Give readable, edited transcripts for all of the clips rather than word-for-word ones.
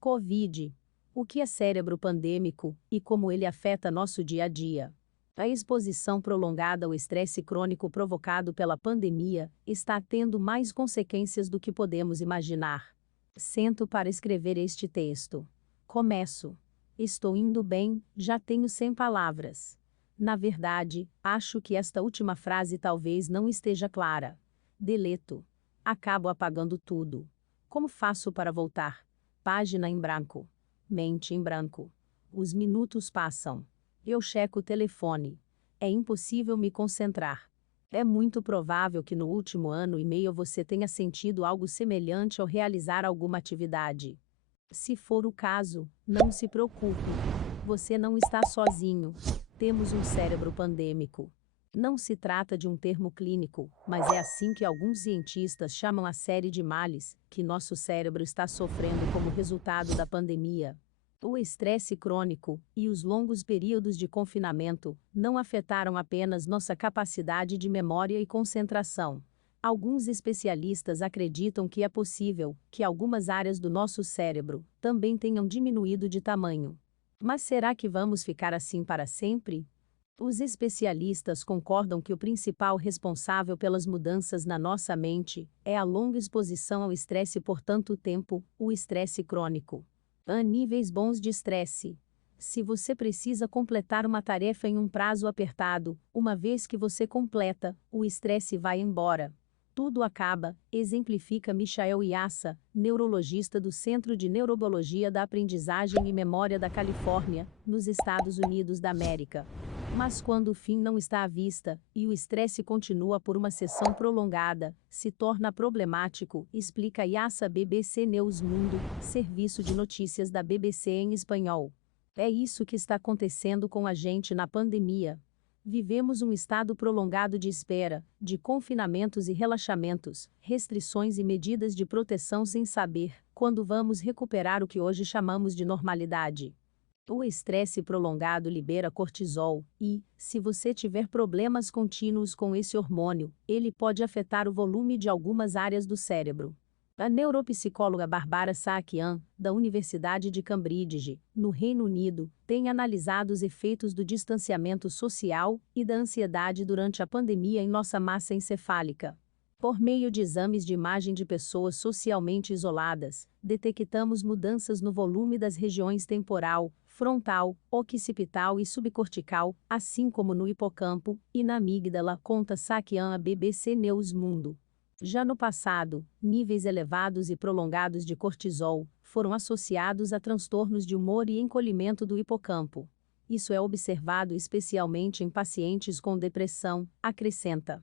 Covid. O que é cérebro pandêmico e como ele afeta nosso dia a dia? A exposição prolongada ao estresse crônico provocado pela pandemia está tendo mais consequências do que podemos imaginar. Sento para escrever este texto. Começo. Estou indo bem, já tenho 100 palavras. Na verdade, acho que esta última frase talvez não esteja clara. Deleto. Acabo apagando tudo. Como faço para voltar? Página em branco. Mente em branco. Os minutos passam. Eu checo o telefone. É impossível me concentrar. É muito provável que no último ano e meio você tenha sentido algo semelhante ao realizar alguma atividade. Se for o caso, não se preocupe. Você não está sozinho. Temos um cérebro pandêmico. Não se trata de um termo clínico, mas é assim que alguns cientistas chamam a série de males que nosso cérebro está sofrendo como resultado da pandemia. O estresse crônico e os longos períodos de confinamento não afetaram apenas nossa capacidade de memória e concentração. Alguns especialistas acreditam que é possível que algumas áreas do nosso cérebro também tenham diminuído de tamanho. Mas será que vamos ficar assim para sempre? Os especialistas concordam que o principal responsável pelas mudanças na nossa mente é a longa exposição ao estresse por tanto tempo, o estresse crônico. Há níveis bons de estresse. Se você precisa completar uma tarefa em um prazo apertado, uma vez que você completa, o estresse vai embora. Tudo acaba, exemplifica Michael Iassa, neurologista do Centro de Neurobiologia da Aprendizagem e Memória da Califórnia, nos Estados Unidos da América. Mas quando o fim não está à vista, e o estresse continua por uma sessão prolongada, se torna problemático, explica Iassa BBC News Mundo, serviço de notícias da BBC em espanhol. É isso que está acontecendo com a gente na pandemia. Vivemos um estado prolongado de espera, de confinamentos e relaxamentos, restrições e medidas de proteção sem saber quando vamos recuperar o que hoje chamamos de normalidade. O estresse prolongado libera cortisol e, se você tiver problemas contínuos com esse hormônio, ele pode afetar o volume de algumas áreas do cérebro. A neuropsicóloga Barbara Saakyan, da Universidade de Cambridge, no Reino Unido, tem analisado os efeitos do distanciamento social e da ansiedade durante a pandemia em nossa massa encefálica. Por meio de exames de imagem de pessoas socialmente isoladas, detectamos mudanças no volume das regiões temporal, frontal, occipital e subcortical, assim como no hipocampo e na amígdala, conta Saakyan à BBC News Mundo. Já no passado, níveis elevados e prolongados de cortisol foram associados a transtornos de humor e encolhimento do hipocampo. Isso é observado especialmente em pacientes com depressão, acrescenta.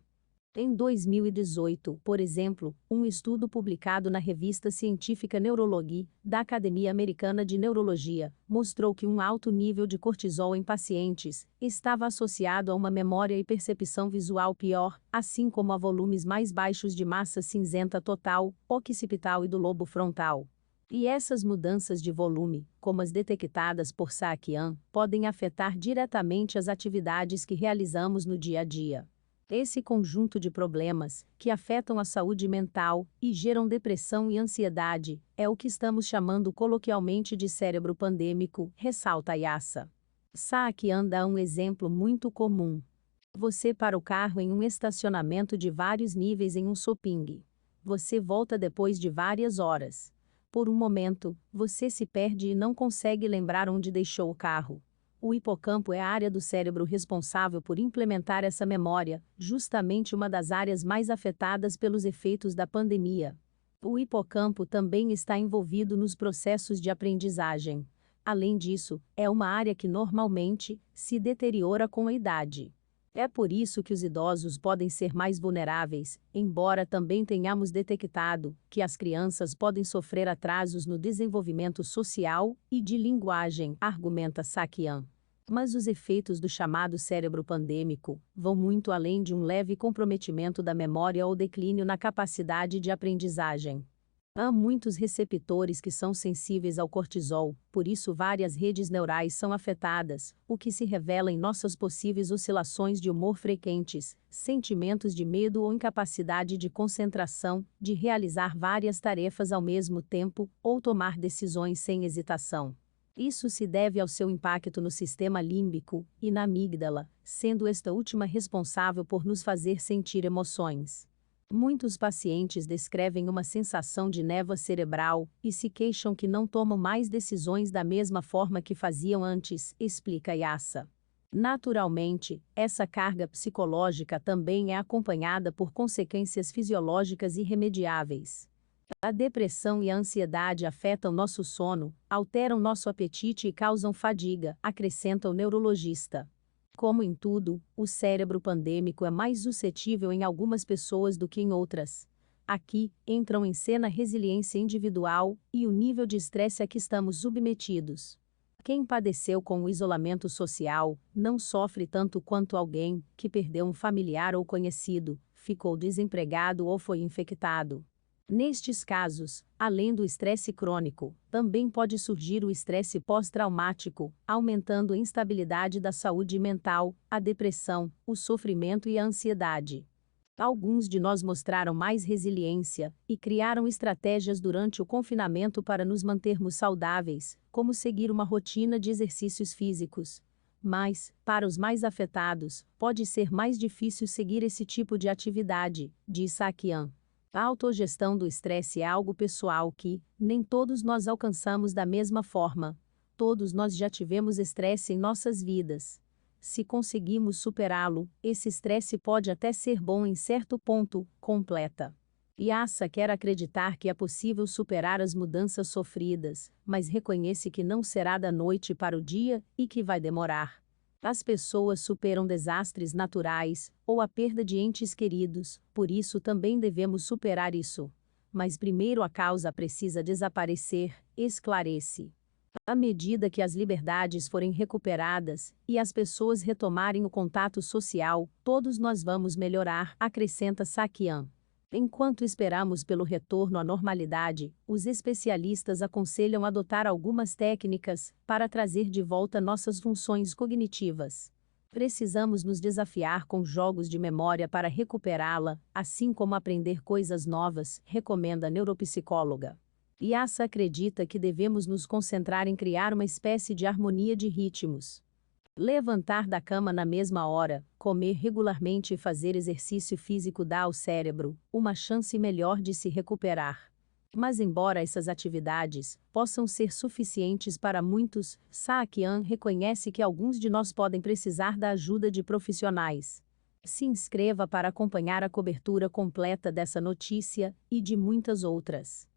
Em 2018, por exemplo, um estudo publicado na revista científica Neurology, da Academia Americana de Neurologia, mostrou que um alto nível de cortisol em pacientes estava associado a uma memória e percepção visual pior, assim como a volumes mais baixos de massa cinzenta total, occipital e do lobo frontal. E essas mudanças de volume, como as detectadas por Saakyan, podem afetar diretamente as atividades que realizamos no dia a dia. Esse conjunto de problemas, que afetam a saúde mental e geram depressão e ansiedade, é o que estamos chamando coloquialmente de cérebro pandêmico, ressalta Iassa. Saakyan dá um exemplo muito comum. Você para o carro em um estacionamento de vários níveis em um shopping. Você volta depois de várias horas. Por um momento, você se perde e não consegue lembrar onde deixou o carro. O hipocampo é a área do cérebro responsável por implementar essa memória, justamente uma das áreas mais afetadas pelos efeitos da pandemia. O hipocampo também está envolvido nos processos de aprendizagem. Além disso, é uma área que normalmente se deteriora com a idade. É por isso que os idosos podem ser mais vulneráveis, embora também tenhamos detectado que as crianças podem sofrer atrasos no desenvolvimento social e de linguagem, argumenta Saakyan. Mas os efeitos do chamado cérebro pandêmico vão muito além de um leve comprometimento da memória ou declínio na capacidade de aprendizagem. Há muitos receptores que são sensíveis ao cortisol, por isso várias redes neurais são afetadas, o que se revela em nossas possíveis oscilações de humor frequentes, sentimentos de medo ou incapacidade de concentração, de realizar várias tarefas ao mesmo tempo, ou tomar decisões sem hesitação. Isso se deve ao seu impacto no sistema límbico e na amígdala, sendo esta última responsável por nos fazer sentir emoções. Muitos pacientes descrevem uma sensação de névoa cerebral e se queixam que não tomam mais decisões da mesma forma que faziam antes, explica Yassa. Naturalmente, essa carga psicológica também é acompanhada por consequências fisiológicas irremediáveis. A depressão e a ansiedade afetam nosso sono, alteram nosso apetite e causam fadiga, acrescenta o neurologista. Como em tudo, o cérebro pandêmico é mais suscetível em algumas pessoas do que em outras. Aqui, entram em cena a resiliência individual e o nível de estresse a que estamos submetidos. Quem padeceu com o isolamento social, não sofre tanto quanto alguém que perdeu um familiar ou conhecido, ficou desempregado ou foi infectado. Nestes casos, além do estresse crônico, também pode surgir o estresse pós-traumático, aumentando a instabilidade da saúde mental, a depressão, o sofrimento e a ansiedade. Alguns de nós mostraram mais resiliência e criaram estratégias durante o confinamento para nos mantermos saudáveis, como seguir uma rotina de exercícios físicos. Mas, para os mais afetados, pode ser mais difícil seguir esse tipo de atividade, diz Sakian. A autogestão do estresse é algo pessoal que, nem todos nós alcançamos da mesma forma. Todos nós já tivemos estresse em nossas vidas. Se conseguimos superá-lo, esse estresse pode até ser bom em certo ponto, completa. Yassa quer acreditar que é possível superar as mudanças sofridas, mas reconhece que não será da noite para o dia e que vai demorar. As pessoas superam desastres naturais, ou a perda de entes queridos, por isso também devemos superar isso. Mas primeiro a causa precisa desaparecer, esclarece. À medida que as liberdades forem recuperadas, e as pessoas retomarem o contato social, todos nós vamos melhorar, acrescenta Sakian. Enquanto esperamos pelo retorno à normalidade, os especialistas aconselham adotar algumas técnicas para trazer de volta nossas funções cognitivas. Precisamos nos desafiar com jogos de memória para recuperá-la, assim como aprender coisas novas, recomenda a neuropsicóloga. Yassa acredita que devemos nos concentrar em criar uma espécie de harmonia de ritmos. Levantar da cama na mesma hora, comer regularmente e fazer exercício físico dá ao cérebro uma chance melhor de se recuperar. Mas embora essas atividades possam ser suficientes para muitos, Sakian reconhece que alguns de nós podem precisar da ajuda de profissionais. Se inscreva para acompanhar a cobertura completa dessa notícia e de muitas outras.